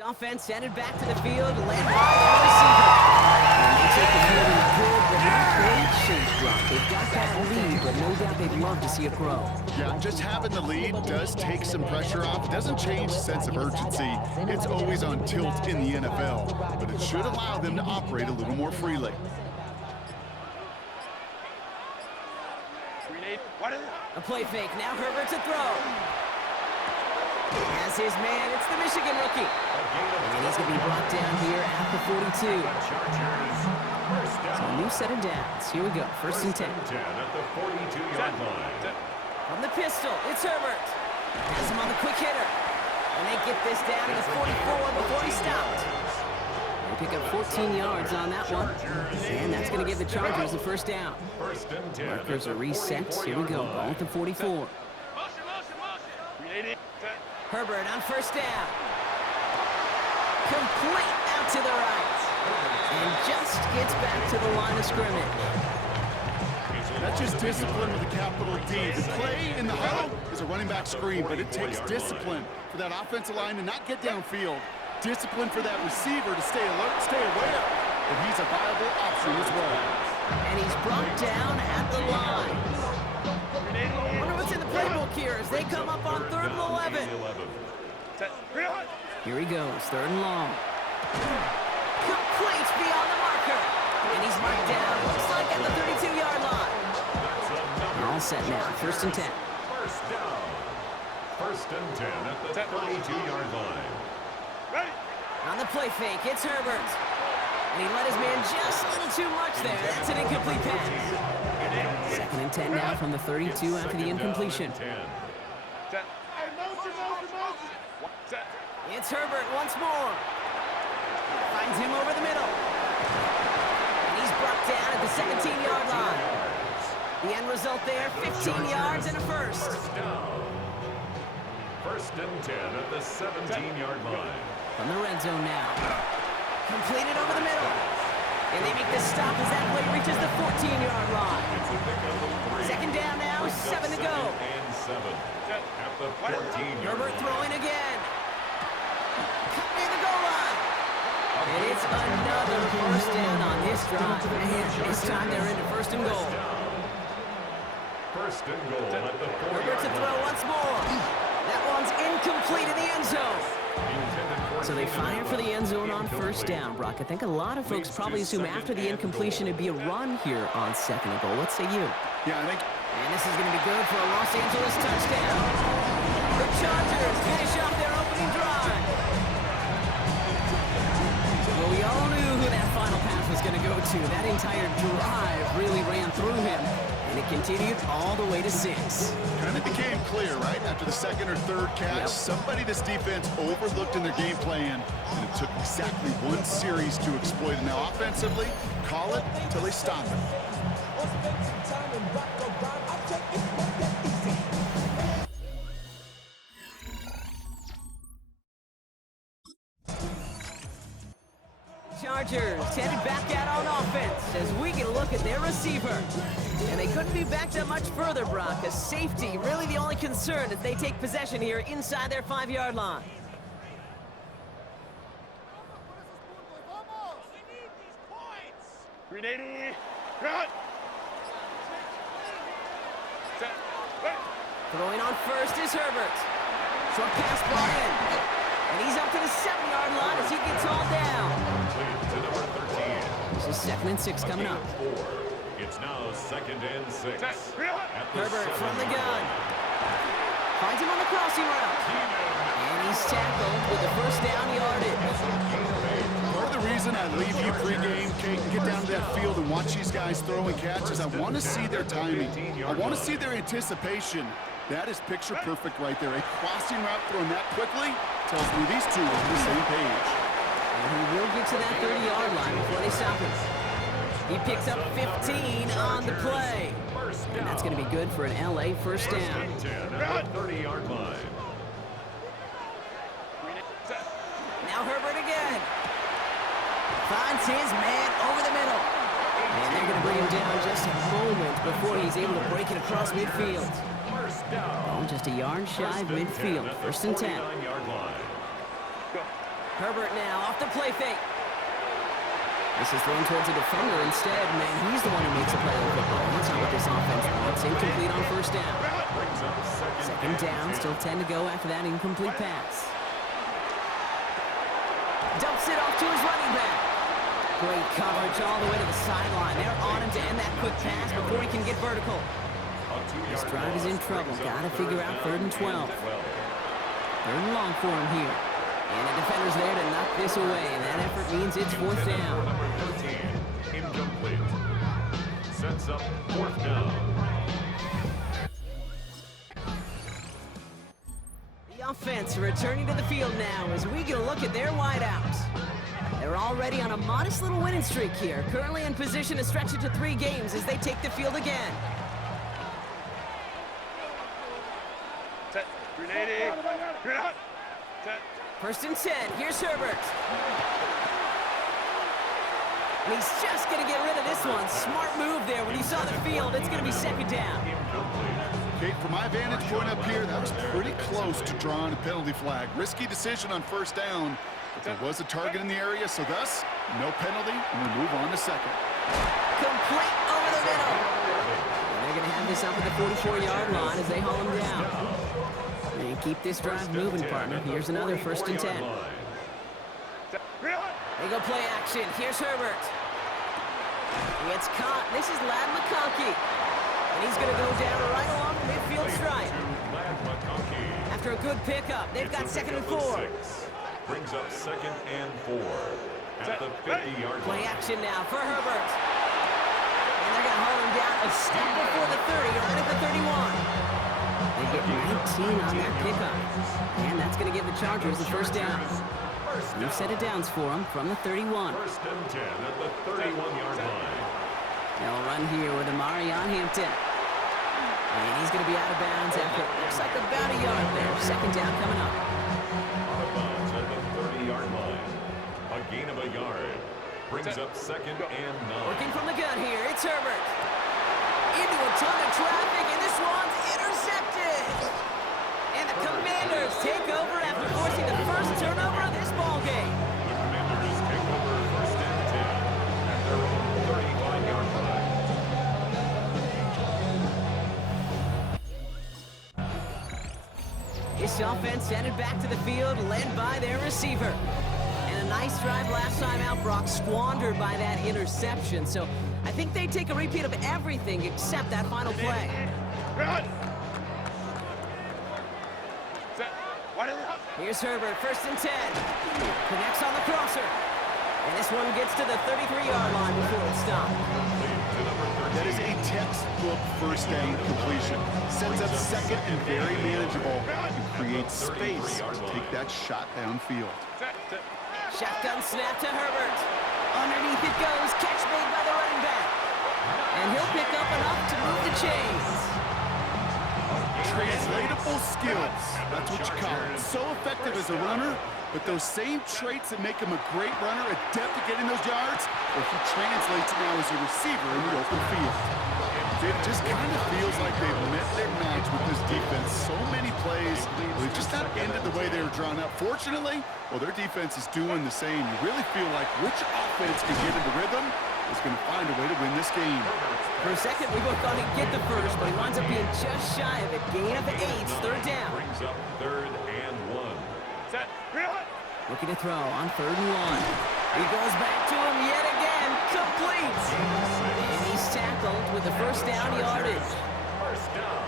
Offense sent it back to the field, land wide on the receiver. And they take the field in good, but not great shape, Brock. They've got that lead, but no doubt they'd love to see it grow. Yeah, just having the lead does take some pressure off. It doesn't change the sense of urgency. It's always on tilt in the NFL, but it should allow them to operate a little more freely. A play fake, now Herbert to throw. As his man, it's the Michigan rookie. And he's going to be brought down here at the 42. So a new set of downs. Here we go, 1st and 10. At the 42-yard line. From the pistol, it's Herbert. Has him on the quick hitter. And they get this down to the 44 before he stopped. They pick up 14 yards on that one. And that's going to give the Chargers the 1st down. Markers are reset. Here we go, ball at the 44. Herbert on 1st down. Complete out to the right. And just gets back to the line of scrimmage. That's just discipline with a capital D. The play in the huddle is a running back screen, but it takes discipline for that offensive line to not get downfield. Discipline for that receiver to stay alert, stay aware that he's a viable option as well. And he's brought down at the line. I wonder what's in the playbook here as they come up on 3rd and 11. Here he goes, 3rd and long. Complete beyond the marker. And he's marked down, looks like at the 32-yard line. All set now, 1st and 10. First down. 1st and 10 at the 32-yard line. On the play fake, it's Herbert. And he let his man just a little too much there. That's an incomplete pass. 2nd and 10 now from the 32 after the incompletion. It's Herbert once more. Finds him over the middle. And he's brought down at the 17-yard line. The end result there, 15 yards and a 1st. 1st and 10 at the 17-yard line. From the red zone now. Completed over the middle. And they make the stop as that play reaches the 14-yard line. 2nd down now, 7 to go. And 7 at the 14-yard Herbert throwing again. Cut near the goal line. And it's another 1st down on this drive. Man, this time they're into 1st and goal. 1st and goal at the 40-yard line. Herbert to throw once more. That one's incomplete in the end zone. So they fire for the end zone on 1st down, Brock. I think a lot of folks probably assume after the incompletion it'd be a run here on 2nd and goal. What say you? Yeah, I think. And this is going to be good for a Los Angeles touchdown. The Chargers finish off their opening drive. Well, we all knew who that final pass was going to go to. That entire drive really ran through him. And it continued all the way to 6. Kind of became clear, right? After the 2nd or 3rd catch, somebody this defense overlooked in their game plan, and it took exactly one series to exploit it. Now, offensively, call it till they stop it. Chargers headed back out on offense as we get a look at their receiver. And they couldn't be backed up much further, Brock. A safety, really the only concern as they take possession here inside their 5-yard line. Throwing on 1st is Herbert. Short pass ball in. And he's up to the 7-yard line as he gets all down. This is 2nd and 6 coming up. It's now 2nd and 6. Herbert from the gun. Finds him on the crossing route. And he's tackled with the 1st down yardage. Part of the reason I leave you pregame, Kate, and get down to that field and watch these guys throw and catch is I want to see their timing. I want to see their anticipation. That is picture perfect right there. A crossing route thrown that quickly tells me these two are on the same page. And he will get to that 30-yard line before they stop him. He picks up 15 on the play. And that's going to be good for an LA 1st down. 30-yard line. Now Herbert again. Finds his man over the middle. And they're going to bring him down just a moment before he's able to break it across midfield. Oh, just a yard shy of midfield. 1st and 10. Herbert now off the play fake. This is thrown towards a defender instead. Man, he's the one who makes a play on the football. That's not what this offense wants. Incomplete on first down. Second down, still 10 to go after that incomplete pass. Dumps it off to his running back. Great coverage all the way to the sideline. They're on him to end that quick pass before he can get vertical. This drive is in trouble. Got to figure out 3rd and 12. 3rd and long for him here. And the defender's there to knock this away, and that effort means it's 4th down. Number 13, incomplete. Sets up 4th down. The offense returning to the field now as we get a look at their wideouts. They're already on a modest little winning streak here, currently in position to stretch it to 3 games as they take the field again. Set. Grenade. Grenade. Set. 1st and 10. Here's Herbert. And he's just going to get rid of this one. Smart move there. When you saw the field, it's going to be 2nd down. Okay, from my vantage point up here, that was pretty close to drawing a penalty flag. Risky decision on 1st down, but there was a target in the area, so thus, no penalty, and we move on to 2nd. Complete over the middle. And they're going to have this up at the 44-yard line as they haul him down. And keep this drive moving, partner. Here's another 1st and 10. They go play action. Here's Herbert. It's caught. This is Lad McConkey. And he's going to go down right along the midfield stripe. After a good pickup, they've got 2nd and 4. Brings up 2nd and 4. At the 50-yard line. Play action now for Herbert. And they're going to hold him down a step before the 30, right at the 31. They get 19 on that pickup. And that's going to give the Chargers the 1st down. New set of downs for them from the 31. 1st and 10 at the 31-yard line. They'll run here with Amarion Hampton. And he's going to be out of bounds after looks like about a yard there. 2nd down coming up. Out of bounds at the 30-yard line. A gain of a yard. Brings up 2nd and 9. Working from the gun here, it's Herbert. Into a ton of traffic, and this one's intercepted. And the Commanders take over after forcing the first turnover of this ballgame. The Commanders take over 1st and 10 at their own 35-yard line. This offense headed back to the field, led by their receiver. And a nice drive last time out, Brock, squandered by that interception. So I think they take a repeat of everything except that final play. Here's Herbert, 1st and 10. Connects on the crosser. And this one gets to the 33-yard line before it's stopped. That is a textbook 1st down completion. Sets up 2nd and very manageable and creates space to take that shot downfield. Shotgun snap to Herbert. Underneath it goes. Catch made by the running back. And he'll pick up enough to move the chains. Translatable skills. That's what you call it. So effective as a runner, but those same traits that make him a great runner, adept at getting those yards, or he translates now as a receiver in the open field. It just kind of feels like they've met their match with this defense. So many plays, they've just not ended the way they were drawn up. Fortunately, well, their defense is doing the same. You really feel like which offense can get into rhythm is going to find a way to win this game. For a second, we both thought he'd get the first, but he winds up being just shy of it. Gain of 8, 3rd down. Brings up 3rd and 1. Set. Looking to throw on 3rd and 1. He goes back to him yet again. Complete. And he's tackled with the 1st down yardage. 1st down.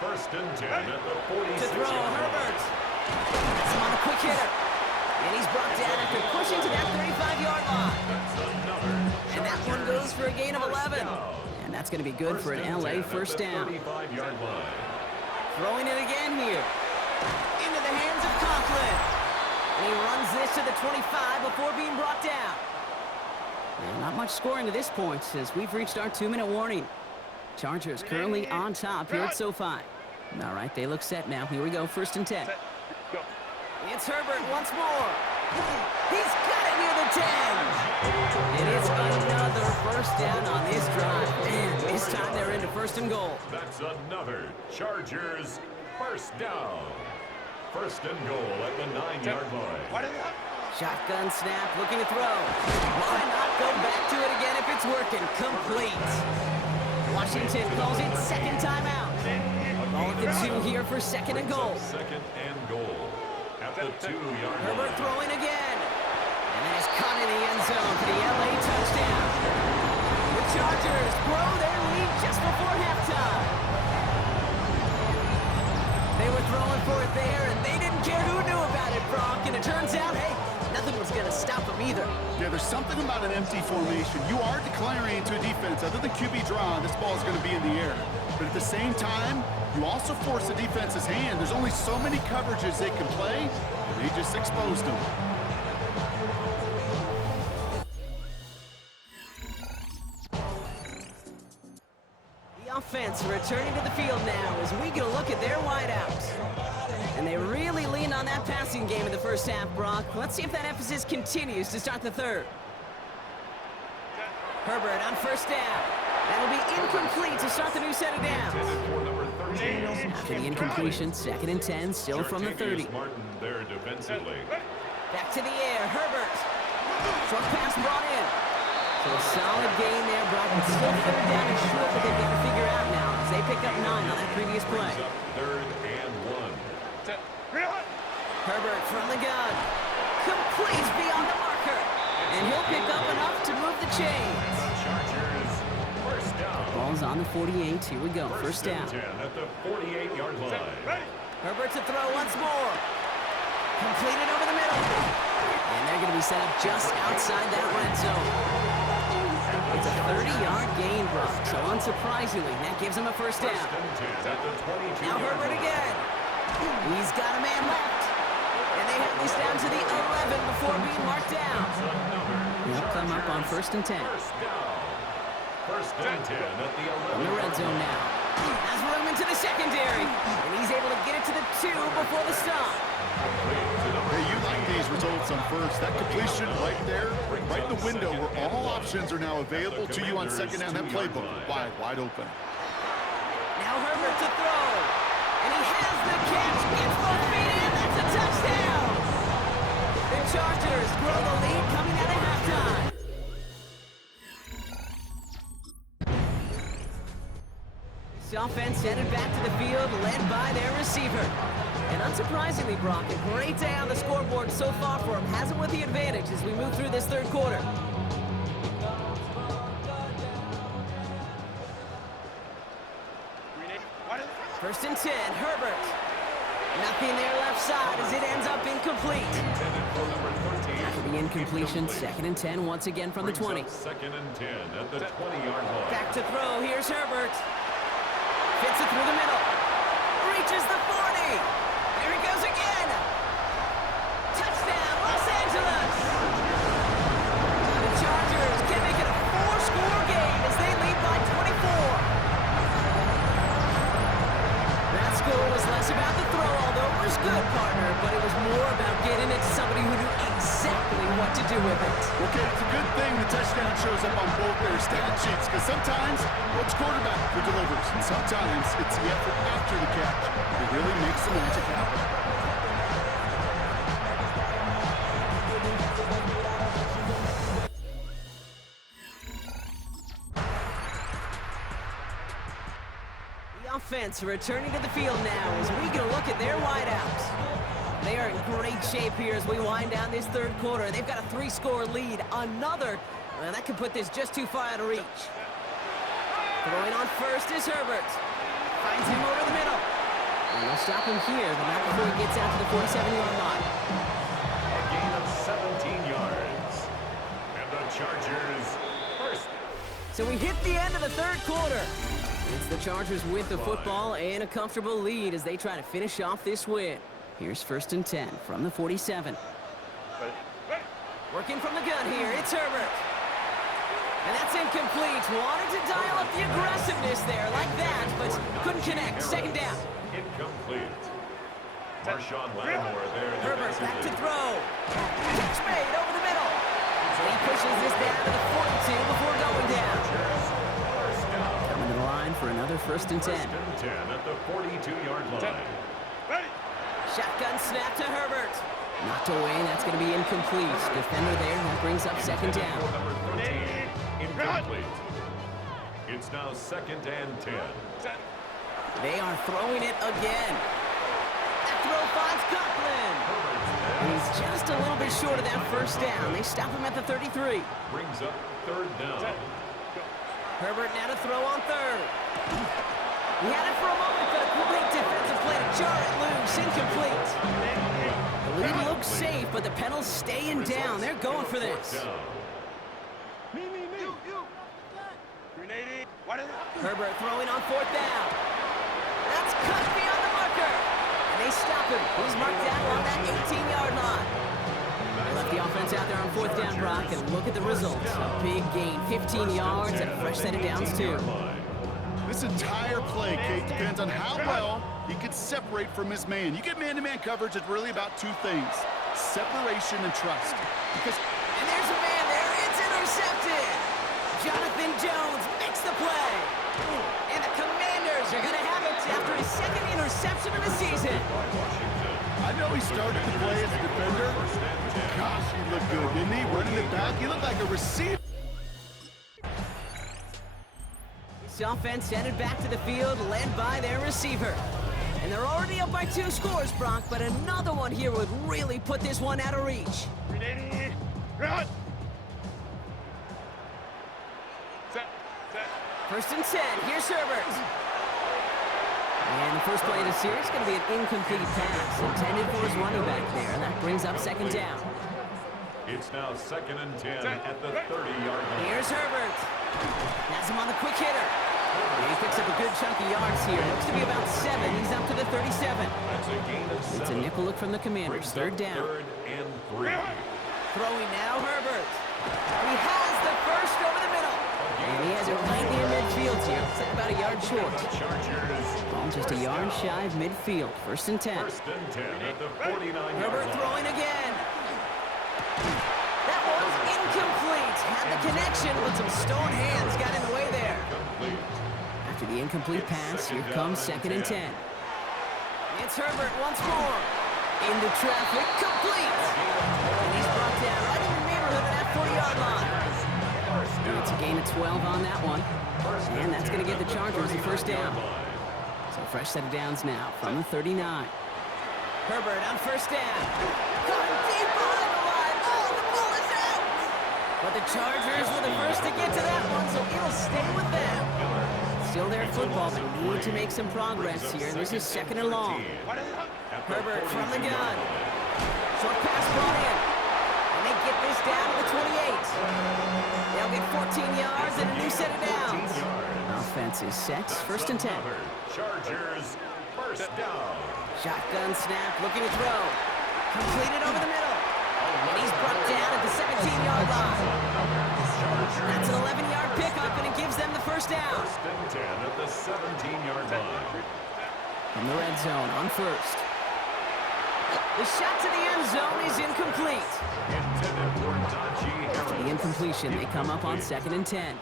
1st and 10 at the 46. To throw, Herbert. That's him on a quick hitter. And he's brought down after pushing to that 35-yard line. And that one goes for a gain of 11. And that's going to be good for an LA 1st down. 35-yard line. Throwing it again here. Into the hands of Conklin. And he runs this to the 25 before being brought down. And not much scoring to this point as we've reached our 2-minute warning. Chargers currently on top here at SoFi. All right, they look set now. Here we go, 1st and 10. It's Herbert once more. He's got it near the 10. And it's another 1st down on this drive. Man, this time they're into 1st and goal. That's another Chargers 1st down. First and goal at the 9-yard line. Shotgun snap, looking to throw. Why not go back to it again if it's working? Complete. Washington calls it second timeout. Ball at the 2 here for second and goal. Second and goal at the 2-yard line. Herbert throwing again. And then it's caught in the end zone for the LA touchdown. The Chargers grow their lead just before halftime. They were throwing for it there, and they didn't care who knew about it, Brock. And it turns out, hey, nothing was going to stop them either. Yeah, there's something about an empty formation. You are declaring to a defense, other than QB draw, this ball is going to be in the air. But at the same time, you also force the defense's hand. There's only so many coverages they can play, and they just exposed them. Offense returning to the field now as we get a look at their wideouts. And they really leaned on that passing game in the first half, Brock. Let's see if that emphasis continues to start the third. Herbert on first down. That'll be incomplete to start the new set of downs. After the incompletion, second and 10, still from the 30. Martin there defensively. Back to the air, Herbert. Short pass brought in. So a solid gain there, Brock. It's still third down and short, but they've got to figure out now as they pick up 9 on that previous play. Third and 1. Herbert from the gun. Completes beyond the marker. And he'll pick up enough to move the chains. Chargers, first down. Ball's on the 48. Here we go. First down. 10 at the 48-yard line. Herbert to throw once more. Completed over the middle. And they're going to be set up just outside that red zone. It's a 30-yard gain, Brock. So unsurprisingly, that gives him a first down. Now Herbert again. He's got a man left. And they have this down to the 11 before being marked down. They'll come up on first and 10. First and 10 at the 11. In the red zone now. Has room into the secondary. And he's able to get it to the 2 before the stop. Hey, you like these results on first. That completion right there, right in the window where all options are now available to you on second down. That playbook wide open. Now Herbert to throw. And he has the catch. Gets both feet in. That's a touchdown. The Chargers grow the lead coming out of halftime. This offense headed back to the field, led by their receiver. And unsurprisingly, Brock, a great day on the scoreboard so far for him. Has him with the advantage as we move through this third quarter. First and 10, Herbert. Nothing there left side as it ends up incomplete. After the incompletion, second and 10 once again from the 20. Second and 10 at the 20-yard line. Back to throw, here's Herbert. Fits it through the middle. Reaches the 40. Here he goes again. Touchdown, Los Angeles. The Chargers can make it a 4-score game as they lead by 24. That score was less about the throw, although it was good, partner, but it was more about getting it to somebody who knew exactly what to do with it. Okay, it's a good thing the touchdown shows up on both their stat sheets, because sometimes it's quarterback who delivers, and sometimes it's the effort after the catch that really makes the magic happen. Offense returning to the field now as we get a look at their wideouts. They are in great shape here as we wind down this third quarter. They've got a 3-score lead. Another, well, that could put this just too far out of reach. Throwing on first is Herbert. Finds him over the middle. And they'll stop him here, but not before he gets out to the 47-yard line. A gain of 17 yards. And the Chargers first. So we hit the end of the third quarter. It's the Chargers with the football and a comfortable lead as they try to finish off this win. Here's first and 10 from the 47. Working from the gun here, it's Herbert. And that's incomplete. Wanted to dial up the aggressiveness there like that, but couldn't connect. Second down. Incomplete. Marshawn Lattimore there. Herbert back to throw. Catch made over the middle. He pushes this down to the 42 before going down. Coming to the line for another first and 10. First and 10 at the 42-yard line. Shotgun snap to Herbert. Knocked away, and that's going to be incomplete. Defender there, that brings up second down. Number 13, incomplete. It's now 2nd and 10. They are throwing it again. That throw finds Coughlin. And he's just a little bit short of that first down. They stop him at the 33. Brings up 3rd down. Herbert now to throw on 3rd. He had it for a moment, but a great defensive play to jar it loose. Incomplete. The lead looks safe, but the Penals staying down. They're going for this. Herbert throwing on 4th down. That's cut beyond the marker. And they stop him. He's marked down along that 18-yard line. They left the offense out there on 4th down, Brock, and look at the results. A big gain, 15 yards, and a fresh set of downs, too. This entire play, Kate, depends on how well he can separate from his man. You get man-to-man coverage, it's really about two things: separation and trust. And there's a man there. It's intercepted. Jonathan Jones makes the play. And the Commanders are going to have it after his 2nd interception of the season. I know he started the play as a defender. Gosh, he looked good, didn't he? Running it back, he looked like a receiver. This offense headed back to the field, led by their receiver. And they're already up by 2 scores, Brock, but another one here would really put this one out of reach. Run! 1st and 10. Here's Herbert. And the first play of the series is going to be an incomplete pass intended for his running back there. That brings up 2nd down. It's now 2nd and 10 at the 30-yard line. Here's Herbert. Has him on the quick hitter. He picks up a good chunk of yards here. Looks to be about 7. He's up to the 37. That's a gain of 7. It's a nickel look from the Commanders. 3rd down. 3rd and 3. Throwing now, Herbert. He has the first over the middle. And he has it right near midfield here. It's like about a yard short. Ball just a yard shy of midfield. 1st and 10. 1st and 10 at the 49-yard Herbert line. throwing again. That one's incomplete. Had the connection, but some stone hands got in the way there. After the incomplete pass, here comes 2nd and 10. It's Herbert once more. Into traffic, complete. And he's brought down right in the neighborhood of that 40-yard line. And it's a gain of 12 on that one. And that's going to give the Chargers the first down. So fresh set of downs now from the 39. Herbert on 1st down. Going deep behind the line. Oh, the ball is out. But the Chargers were the first to get to that one, so it'll stay with them. Still their football, but need to make some progress here. This is 2nd and long. Herbert from the gun. Short pass brought in. And they get this down to the 28. They'll get 14 yards and a new set of downs. Offense is set. 1st and 10. Chargers, 1st down. Shotgun snap, looking to throw. Completed over the middle. And he's brought down at the 17-yard line. That's an 11-yard pickup, and it gives them the first down. 1st and 10 at the 17-yard line. From the red zone on 1st. The shot to the end zone is incomplete. Intended for Najee After the Harris. incompletion, they come up on 2nd and 10.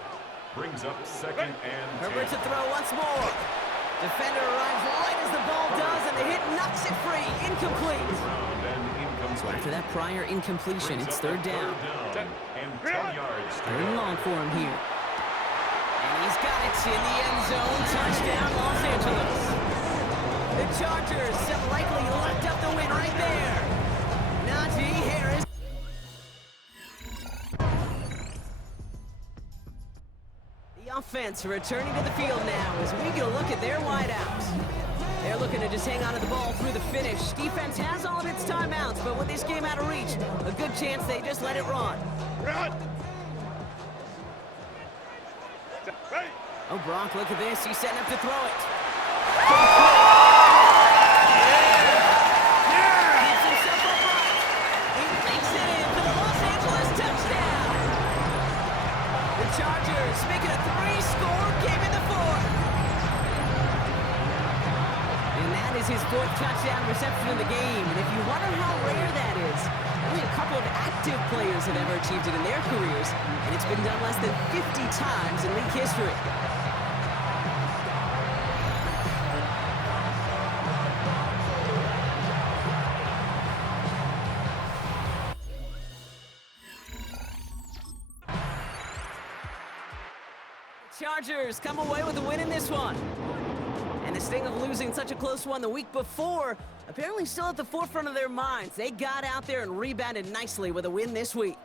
Brings up 2nd and 10. Herbert to throw once more. Defender arrives right as the ball does, and the hit knocks it free. Incomplete. Round and incomplete. So after that prior incompletion, it's 3rd down. And 10 yards to 3rd and go. long for him here. And he's got it in the end zone. Touchdown, Los Angeles. The Chargers have likely locked up the win right there. Najee Harris. The offense returning to the field now as we get a look at their wideouts. They're looking to just hang on to the ball through the finish. Defense has all of its timeouts, but with this game out of reach, a good chance they just let it run. Oh, Brock, look at this. He's setting up to throw it. Keeps himself upright. He makes it in for the Los Angeles touchdown. The Chargers making a 3-score game in the 4th. And that is his 4th touchdown reception of the game. And if you wonder how rare that is, only a couple of active players have ever achieved it in their careers, and it's been done less than 50 times in league history. Chargers come away with a win in this one. And the sting of losing such a close one the week before, apparently still at the forefront of their minds. They got out there and rebounded nicely with a win this week.